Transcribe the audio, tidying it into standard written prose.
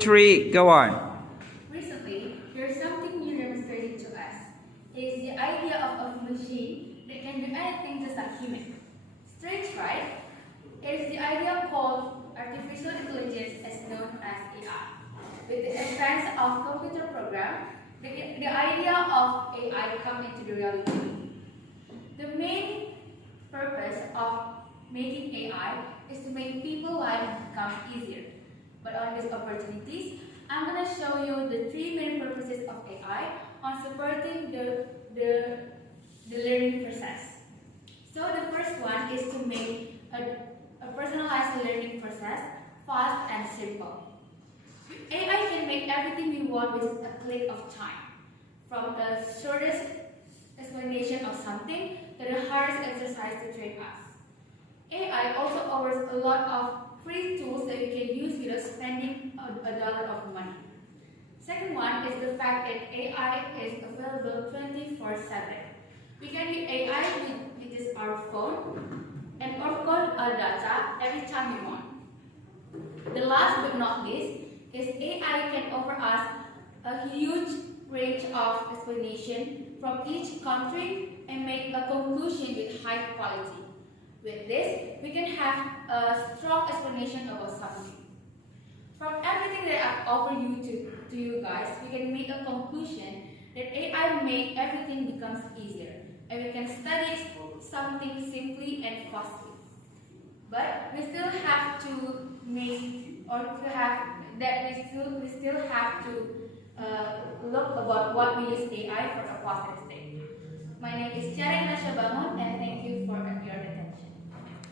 Three, go on. Recently, there's something new demonstrated to us. It is the idea of a machine that can do anything just like human. Strange, right? It is the idea called artificial intelligence, as known as AI. With the advance of computer program, the idea of AI come into the reality. The main purpose of making AI is to make people's life become easier. But on these opportunities, I'm going to show you the three main purposes of AI on supporting the learning process. So the first one is to make a personalized learning process fast and simple. AI can make everything we want with a click of time, from the shortest explanation of something to the hardest exercise to train us. AI also offers a lot of free tools that you can use without spending a dollar of money. Second one is the fact that AI is available 24/7. We can use AI with just our phone and or call our data every time we want. The last but not least is AI can offer us a huge range of explanation from each country and make a conclusion with high quality. With this, we can have a strong explanation about something. From everything that I've offered to you guys, we can make a conclusion that AI make everything becomes easier, and we can study something simply and fastly. But we still have to make, or to have that we still have to look about what we use AI for a positive thing. My name is Tiara Nasha Bangun, and